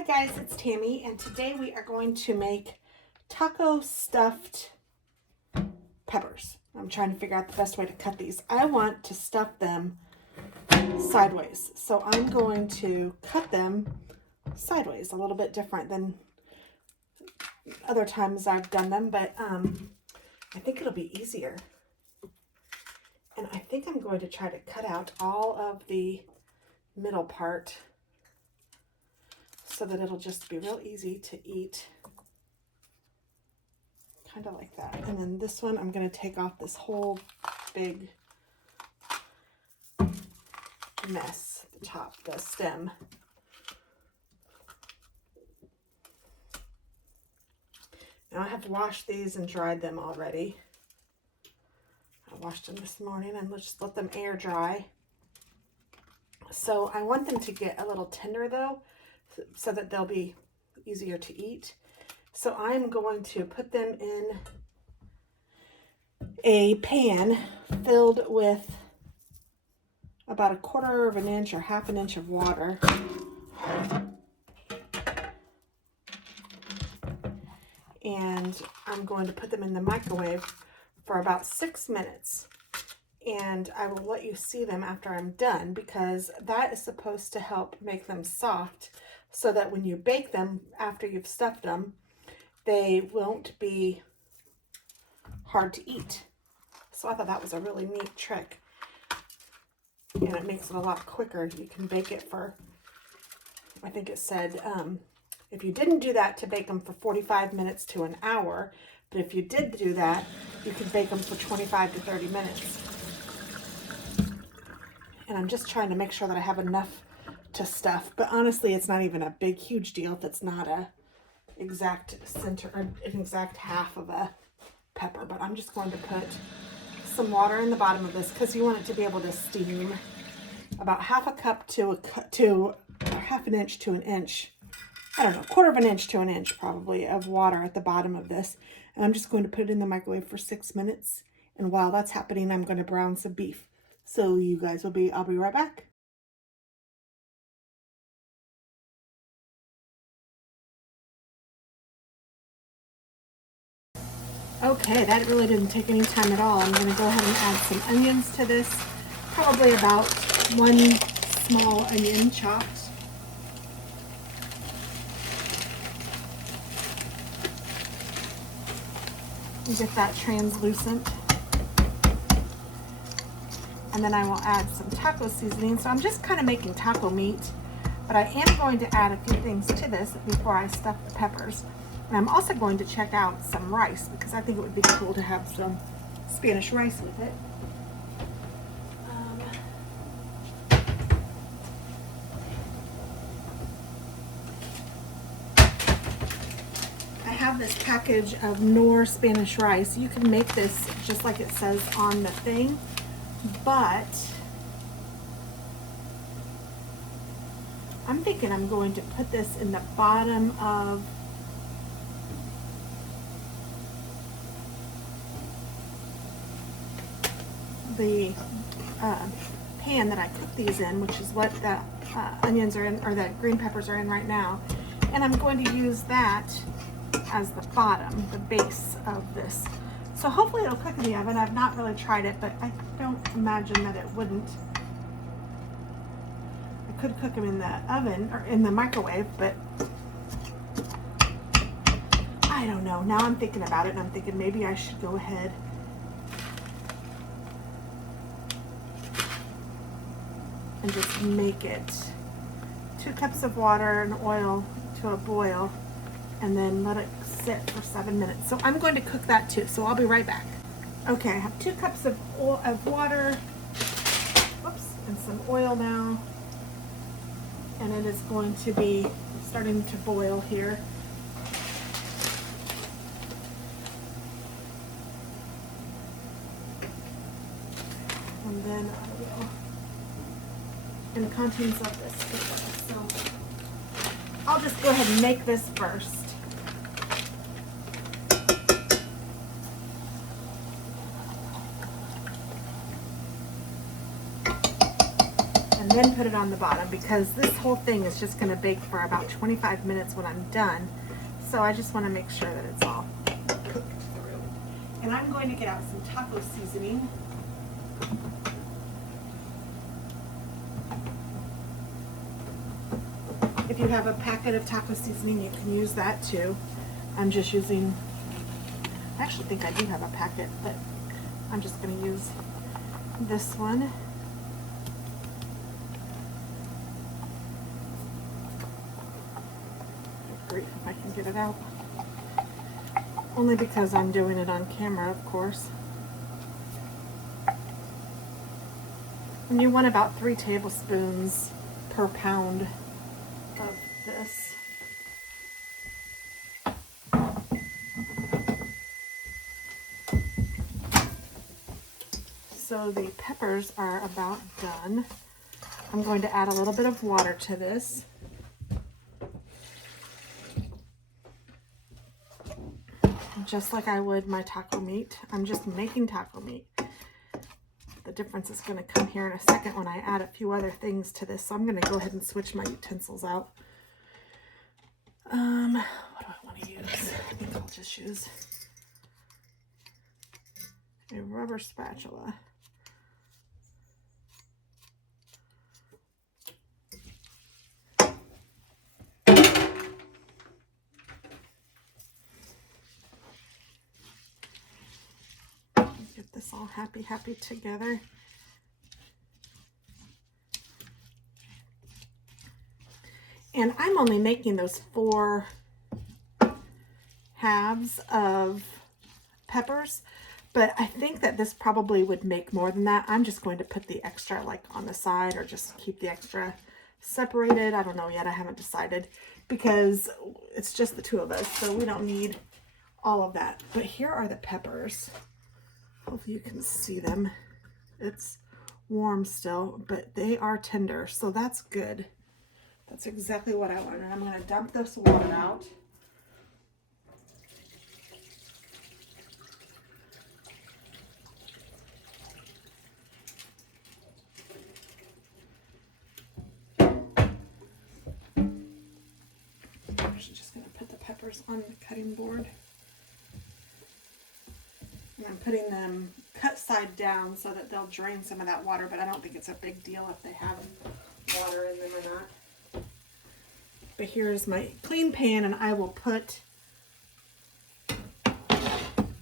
Hi guys, it's Tammy, and today we are going to make taco stuffed peppers. I'm trying to figure out the best way to cut these. I want to stuff them sideways, so I'm going to cut them sideways, a little bit different than other times I've done them, but I think it'll be easier. And I think I'm going to try to cut out all of the middle part so that it'll just be real easy to eat, kind of like that. And then this one, I'm going to take off this whole big mess, the top, the stem. Now I have washed these and dried them already. I washed them this morning and let's just let them air dry. So I want them to get a little tender though, so that they'll be easier to eat. So I'm going to put them in a pan filled with about 1/4 of an inch or 1/2 inch of water. And I'm going to put them in the microwave for about 6 minutes. And I will let you see them after I'm done, because that is supposed to help make them soft so that when you bake them after you've stuffed them, they won't be hard to eat. So I thought that was a really neat trick. And it makes it a lot quicker. You can bake it for, I think it said, if you didn't do that, to bake them for 45 minutes to an hour. But if you did do that, you could bake them for 25 to 30 minutes. And I'm just trying to make sure that I have enough to stuff. But honestly, it's not even a big, huge deal if it's not a exact center, or an exact half of a pepper. But I'm just going to put some water in the bottom of this because you want it to be able to steam. About 1/2 cup to 1/2 inch to an inch. I don't know, 1/4 inch to an inch probably of water at the bottom of this. And I'm just going to put it in the microwave for 6 minutes. And while that's happening, I'm going to brown some beef. So you guys I'll be right back. Okay, that really didn't take any time at all. I'm going to go ahead and add some onions to this. Probably about 1 small onion chopped. Get that translucent. And then I will add some taco seasoning. So I'm just kind of making taco meat, but I am going to add a few things to this before I stuff the peppers. And I'm also going to check out some rice because I think it would be cool to have some Spanish rice with it. I have this package of Knorr Spanish rice. You can make this just like it says on the thing, but I'm thinking I'm going to put this in the bottom of the pan that I cook these in, which is what the onions are in, or the green peppers are in right now. And I'm going to use that as the bottom, the base of this. So hopefully it'll cook in the oven. I've not really tried it, but I don't imagine that it wouldn't. I could cook them in the oven or in the microwave, but I don't know. Now I'm thinking about it and I'm thinking maybe I should go ahead and just make it 2 cups of water and oil to a boil, and then let it sit for 7 minutes. So I'm going to cook that too, so I'll be right back. Okay, I have 2 cups of water, whoops, and some oil now, and it is going to be starting to boil here. And then I will, and the contents of this. So I'll just go ahead and make this first. And and then put it on the bottom, because this whole thing is just going to bake for about 25 minutes when I'm done. So I just want to make sure that it's all cooked through. And I'm going to get out some taco seasoning. If you have a packet of taco seasoning, you can use that too. I'm just using, I actually think I do have a packet, but I'm just going to use this one. Great, if I can get it out. Only because I'm doing it on camera, of course. And you want about 3 tablespoons per pound of this. So the peppers are about done. I'm going to add a little bit of water to this. Just like I would my taco meat. I'm just making taco meat. The difference is going to come here in a second when I add a few other things to this. So I'm going to go ahead and switch my utensils out. What do I want to use? I think I'll just use a rubber spatula. Get this all happy together. And I'm only making those 4 halves of peppers, but I think that this probably would make more than that. I'm just going to put the extra like on the side, or just keep the extra separated. I don't know yet. I haven't decided, because it's just the 2 of us, so we don't need all of that. But here are the peppers. Hopefully you can see them. It's warm still, but they are tender, so that's good. That's exactly what I want. And I'm going to dump this water out. I'm just going to put the peppers on the cutting board. And I'm putting them cut side down so that they'll drain some of that water, but I don't think it's a big deal if they have water in them or not. But here's my clean pan, and I will put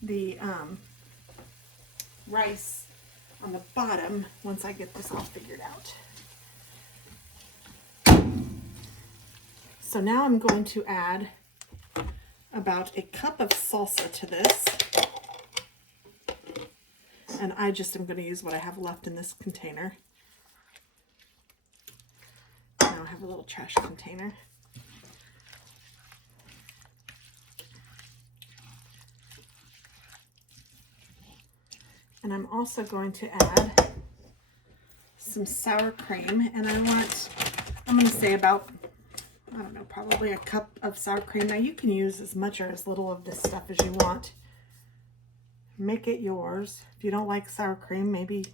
the rice on the bottom once I get this all figured out. So now I'm going to add about a cup of salsa to this. And I just am going to use what I have left in this container. Now I have a little trash container. And I'm also going to add some sour cream. And I'm going to say about, I don't know, probably a cup of sour cream. Now you can use as much or as little of this stuff as you want. Make it yours. If you don't like sour cream, maybe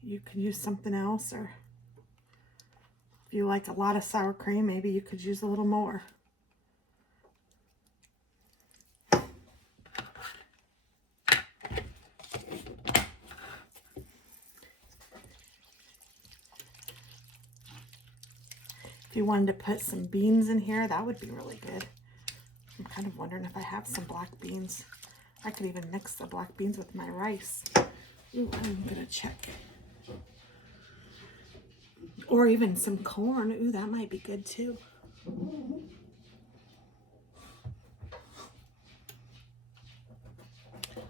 you could use something else. Or if you like a lot of sour cream, maybe you could use a little more. If you wanted to put some beans in here, that would be really good. I'm kind of wondering if I have some black beans. I could even mix the black beans with my rice. Ooh, I'm gonna check. Or even some corn. Ooh, that might be good too.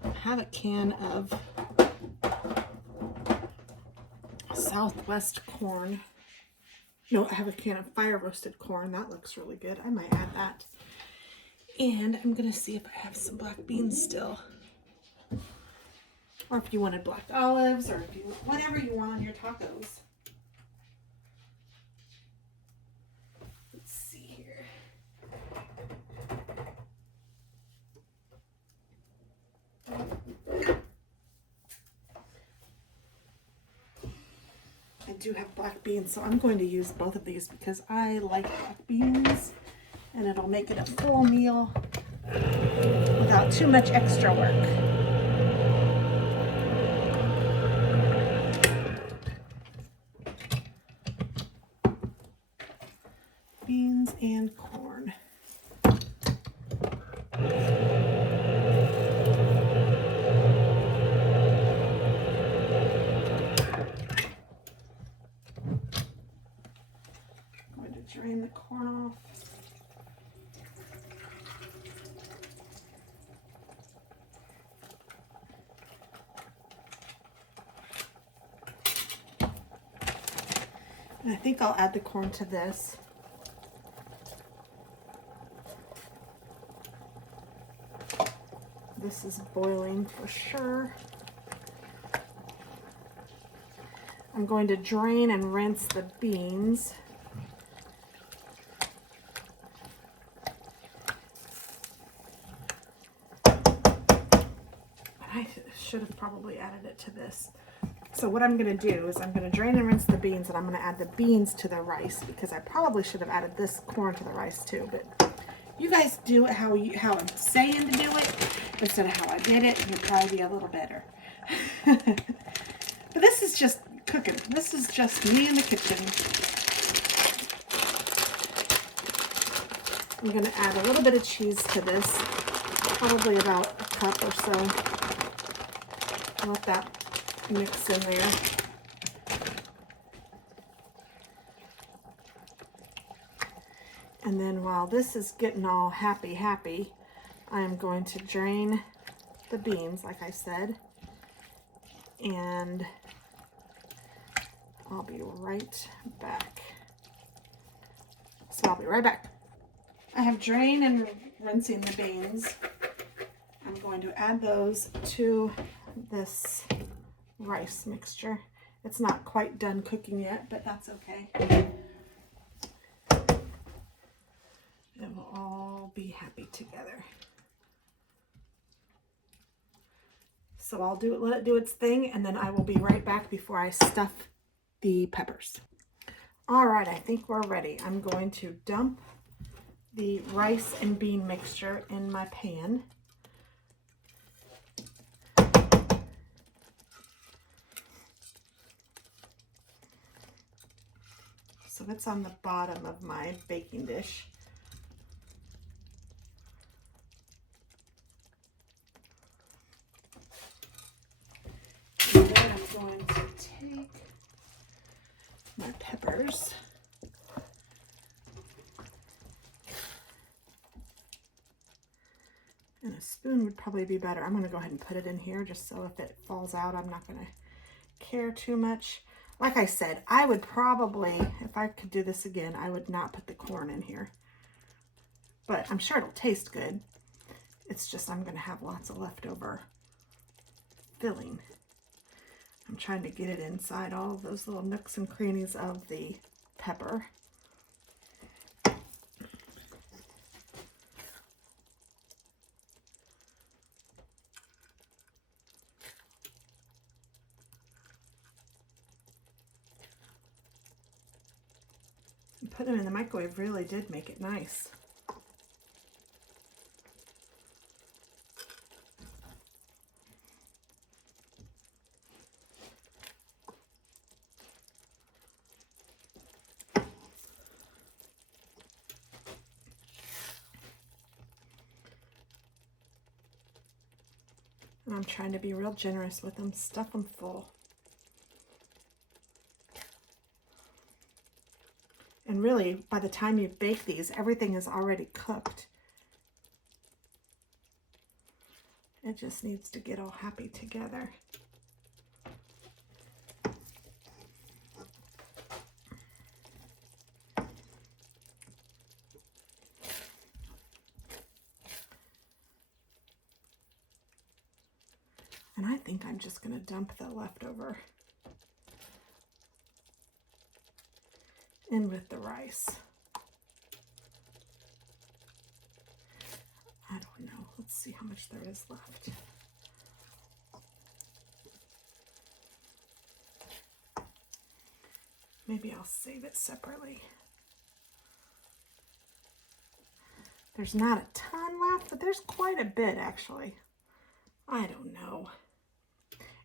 I have a can of Southwest corn. No, I have a can of fire roasted corn. That looks really good. I might add that. And I'm gonna see if I have some black beans still. Or if you wanted black olives, or if you, whatever you want on your tacos. Let's see here. I do have black beans, so I'm going to use both of these because I like black beans and it'll make it a full meal without too much extra work. Beans and corn. Drain the corn off. And I think I'll add the corn to this. This is boiling for sure. I'm going to drain and rinse the beans. I should have probably added it to this. So what I'm going to do is I'm going to drain and rinse the beans, and I'm going to add the beans to the rice because I probably should have added this corn to the rice too. But you guys do it how I'm saying to do it instead of how I did it. You'll probably be a little better. But this is just cooking. This is just me in the kitchen. I'm going to add a little bit of cheese to this, probably about a cup or so. Let that mix in there. And then while this is getting all happy, I am going to drain the beans, like I said, and I'll be right back. So I'll be right back. I have drained and rinsing the beans. I'm going to add those to this rice mixture. It's not quite done cooking yet, but that's okay. It will all be happy together. So I'll let it do its thing, and then I will be right back before I stuff the peppers. All right, I think we're ready. I'm going to dump the rice and bean mixture in my pan. So it's on the bottom of my baking dish. And then I'm going to take my peppers. And a spoon would probably be better. I'm going to go ahead and put it in here just so if it falls out, I'm not going to care too much. Like I said, I would probably, if I could do this again, I would not put the corn in here. But I'm sure it'll taste good. It's just I'm going to have lots of leftover filling. I'm trying to get it inside all of those little nooks and crannies of the pepper. Putting them in the microwave really did make it nice. And I'm trying to be real generous with them, stuff them full. And really, by the time you bake these, everything is already cooked. It just needs to get all happy together. And I think I'm just going to dump the leftover in with the rice. I don't know. Let's see how much there is left. Maybe I'll save it separately. There's not a ton left, but there's quite a bit actually. I don't know.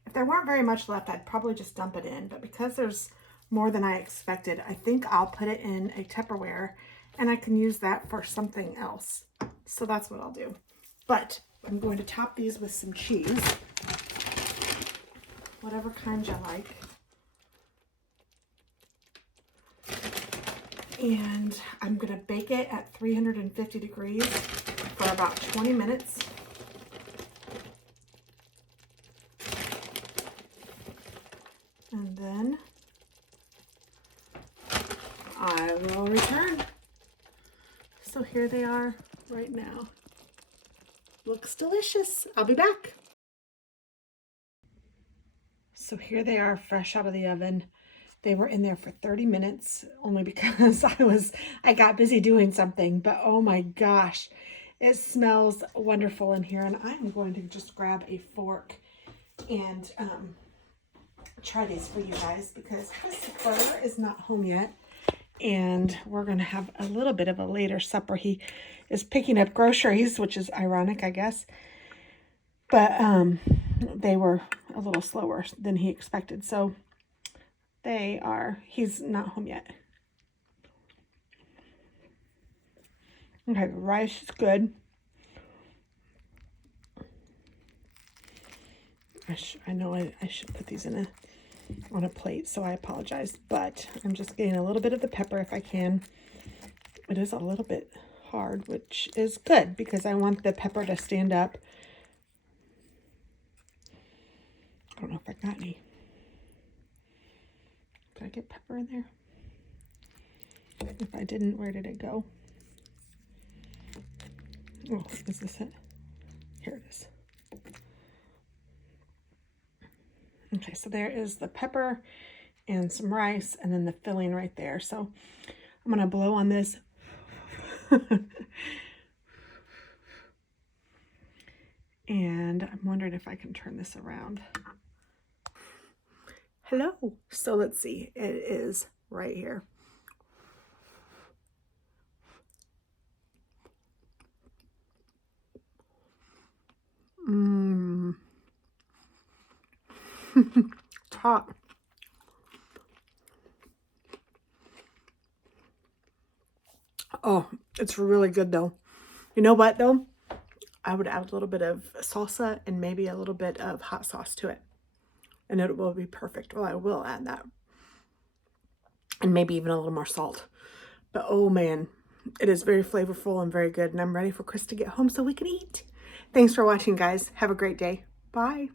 If there weren't very much left, I'd probably just dump it in, but because there's more than I expected, I think I'll put it in a Tupperware and I can use that for something else. So that's what I'll do. But I'm going to top these with some cheese, whatever kind you like. And I'm going to bake it at 350 degrees for about 20 minutes. And then I will return. So here they are right now. Looks delicious. I'll be back. So here they are, fresh out of the oven. They were in there for 30 minutes only because I got busy doing something, but oh my gosh, it smells wonderful in here. And I'm going to just grab a fork and try these for you guys because Christopher is not home yet and we're going to have a little bit of a later supper. He is picking up groceries, which is ironic, I guess, but they were a little slower than he expected. So he's not home yet. Okay, the rice is good. I know I should put these on a plate, so I apologize, but I'm just getting a little bit of the pepper if I can. It is a little bit hard, which is good because I want the pepper to stand up. I don't know if I got any. Did I get pepper in there? If I didn't, where did it go? Oh, is this it? Here it is. Okay, so there is the pepper and some rice and then the filling right there. So I'm going to blow on this. And I'm wondering if I can turn this around. Hello. So let's see. It is right here. Mmm. It's hot. Oh, it's really good though. You know what though? I would add a little bit of salsa and maybe a little bit of hot sauce to it. And it will be perfect. Well, I will add that. And maybe even a little more salt. But oh man, it is very flavorful and very good. And I'm ready for Chris to get home so we can eat. Thanks for watching, guys. Have a great day. Bye.